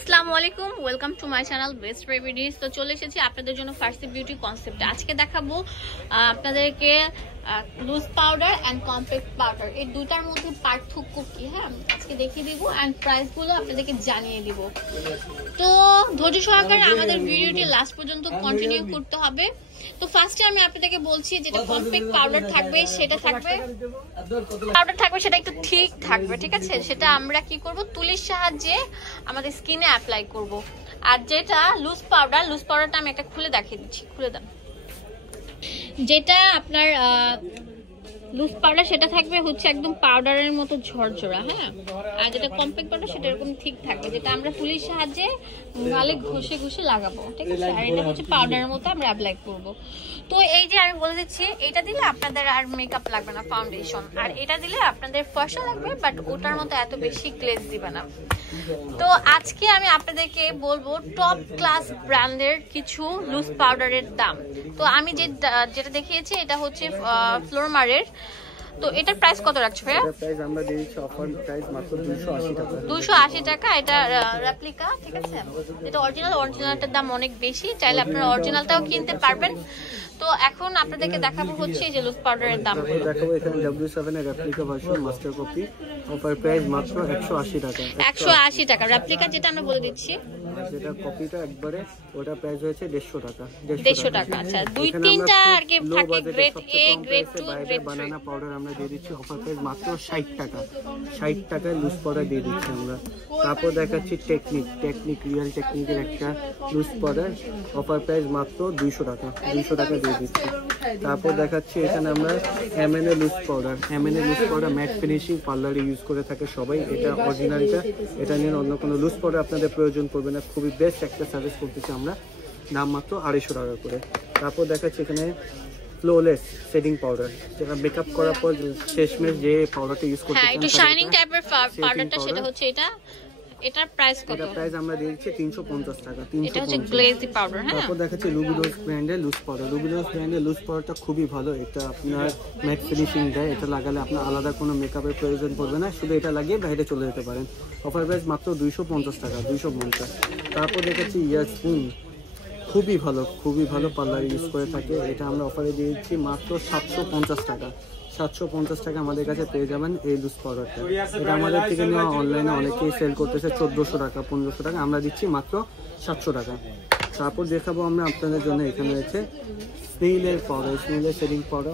আসসালামু আলাইকুম, welcome to my channel best reviews. তো চলে এসেছি আপনাদের জন্য ফার্সি বিউটি কনসেপ্টে। আজকে দেখাবো আপনাদেরকে loose powder and compact powder, এই দুটার মধ্যে পার্থক্য কি। হ্যাঁ, আজকে দেখিয়ে দিব অ্যান্ড প্রাইসগুলো আপনাদেরকে জানিয়ে দিব। তো ধৈর্য সহকারে আমাদের ভিডিওটি লাস্ট পর্যন্ত কন্টিনিউ করতে হবে। তো ফার্স্টে আমি আপনাদেরকে বলছি, যেটা কম্প্যাক্ট পাউডার থাকবে সেটা একটু ঠিক থাকবে, ঠিক আছে। সেটা আমরা কি করব, তুলির সাহায্যে আমাদের স্কিনে অ্যাপ্লাই করব। আর যেটা লুজ পাউডারটা আমি একটা খুলে দেখিয়ে দিচ্ছি, খুলে দাও। যেটা আপনার লুজ পাউডার সেটা থাকবে হচ্ছে একদম পাউডারের মতো ঝরঝরা, হ্যাঁ। আর যেটা কম্প্যাক্ট পাউডার সেটা এরকম ঠিক থাকবে, যেটা আমরা তুলির সাহায্যে গালে ঘষে ঘষে লাগাবো, ঠিক আছে। আর এটা হচ্ছে পাউডারের মতো আমরা অ্যাপ্লাই করব। তো এই যে আমি বলে দিচ্ছি, এটা দিলে আপনাদের আর মেকআপ লাগবে না, ফাউন্ডেশন। আর এটা দিলে আপনাদের ফর্সা লাগবে, বাট ওটার মতো এত বেশি গ্লেজ দিবে না। তো আজকে আমি আপনাদেরকে বলবো টপ ক্লাস ব্র্যান্ডের কিছু লুজ পাউডারের দাম। তো আমি যেটা দেখিয়েছি এটা হচ্ছে ফ্লোরমারের। তো এটার প্রাইস কত রাখছো ভাইয়া? এটার প্রাইস আমরা দিয়ে দিচ্ছি অফার প্রাইস মাত্র 280 টাকা। 280 টাকা। এটা রেপ্লিকা, ঠিক আছে। এটা অরিজিনালটার দাম অনেক বেশি, চাইলে আপনারা অরিজিনালটাও কিনতে পারবেন। তো এখন আপনাদেরকে দেখাবো হচ্ছে এই যে লুজ পাউডারের দাম দেখাবো। এখানে W7 এর replica version master copy, offer price মাত্র 180 টাকা। 180 টাকা রেপ্লিকা, যেটা আমরা বলে দিচ্ছি। যেটা কপিটা একবারে ওটা প্রাইস হয়েছে 150 টাকা। 150 টাকা। আচ্ছা, দুই তিনটা আর কি থাকে, grade A, grade 2, grade 3। Banana powder আমরা দিয়ে দিচ্ছি অফার প্রাইস মাত্র 60 টাকা। 60 টাকায় লুজ পাউডার দিয়ে দিচ্ছি আমরা। তারপর দেখাচ্ছি টেকনিক রিয়েল টেকনিকের একটা লুজ পাউডার, অফার প্রাইস মাত্র 200 টাকা। 200 টাকা দিয়ে দিচ্ছি। তারপর দেখাচ্ছি এখানে আমরা MNA loose powder matte finishing পার্লারে ইউজ করে থাকে সবাই। এটা অরিজিনালটা, এটা নিয়ে অন্য কোনো লুজ পাউডার আপনাদের প্রয়োজন পড়বে না। খুবই বেস্ট একটা সার্ভিস করতেছি আমরা, দাম মাত্র 250 টাকা করে। তারপর দেখাচ্ছি এখানে ফ্লোলেস শেডিং পাউডার, যেটা মেকআপ করার পর শেষমেশ যে পাউডারটা ইউজ করতে হ্যাঁ, একটু শাইনিং টাইপের পাউডারটা, সেটা হচ্ছে এটা। এটার প্রাইস কত? এটার প্রাইস আমরা দিয়ে দিচ্ছি 350 টাকা। এটা হচ্ছে গ্লেজি পাউডার। হ্যাঁ, তারপর দেখাচ্ছি রুবিলোস ব্র্যান্ডের লুজ পাউডার। রুবিলোস ব্র্যান্ডের লুজ পাউডারটা খুবই ভালো। এটা আপনার ম্যাট ফিনিশিং দেয়। এটা লাগালে আপনার আলাদা কোনো মেকআপের প্রয়োজন পড়বে না, শুধু এটা লাগিয়ে বাইরে চলে যেতে পারেন। অফার প্রাইস মাত্র 250 টাকা, 250। তারপর দেখাচ্ছি ইয়াসমিন, খুবই ভালো পার্লার ইউজ করে থাকে। এটা আমরা অফারে দিয়ে দিচ্ছি মাত্র 750 টাকা। 750 টাকা আমাদের কাছে পেয়ে যাবেন এই লুজ পাউডারটা। এটা আমাদের থেকে নেওয়া, অনলাইনে অনেকেই সেল করতেছে 1400 টাকা, 1500 টাকা। আমরা দিচ্ছি মাত্র 700 টাকা। তারপর দেখাবো আমরা আপনাদের জন্য, এখানে রয়েছে স্নেইলের শেডিং পাউডার।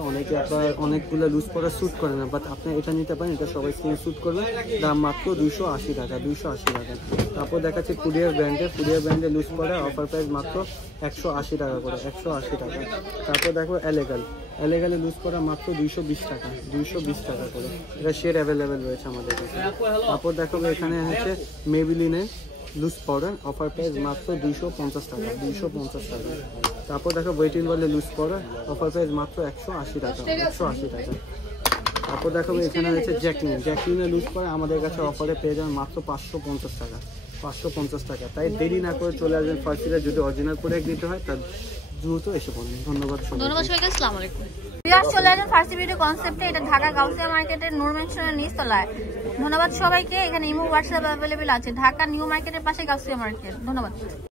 অনেকগুলো লুজ পাউডার স্যুট করে না, বাট আপনি এটা নিতে পারেন, এটা সবাই স্কিন স্যুট করবে। দাম মাত্র 280 টাকা, 280 টাকা। তারপর দেখাচ্ছি ফুডিয়ার ব্র্যান্ডের লুজ পাউডার, অফার প্রাইস মাত্র 180 টাকা করে, 180 টাকা। তারপর দেখো এলেগালের লুজ পাউডার মাত্র 220 টাকা, 220 টাকা করে। এটা শেড অ্যাভেলেবেল রয়েছে আমাদের কাছে। তারপর দেখো এখানে হচ্ছে মেবিলিনের লুজ পাউডার, অফার প্রাইস মাত্র 250 টাকা, 250 টাকা। তারপর দেখো ওয়েটিং বলে লুজ পাউডার, অফার প্রাইস মাত্র 180 টাকা, 180 টাকা। তারপর দেখো এখানে রয়েছে জ্যাকলিনের লুজ পাউডার, আমাদের কাছে অফারে পেয়ে যাবেন মাত্র 550 টাকা, 550 টাকা। তাই দেরি না করে চলে আসবেন ফার্স্টে। যদি অরিজিনাল প্রোডাক্ট নিতে হয় তার দ্রুত এসে পড়বেন। ধন্যবাদ সবাইকে। আসসালামু আলাইকুম। চলে আসবেন ফার্সি ভিডিও কনসেপ্টে। এটা ঢাকা গাউসিয়া মার্কেটের নূর মেনশনের নিচতলায়। ধন্যবাদ সবাইকে। এখানে ইমো হোয়াটসঅ্যাপ অ্যাভেলেবেল আছে। ঢাকা নিউ মার্কেটের পাশে গাউসিয়া মার্কেট। ধন্যবাদ।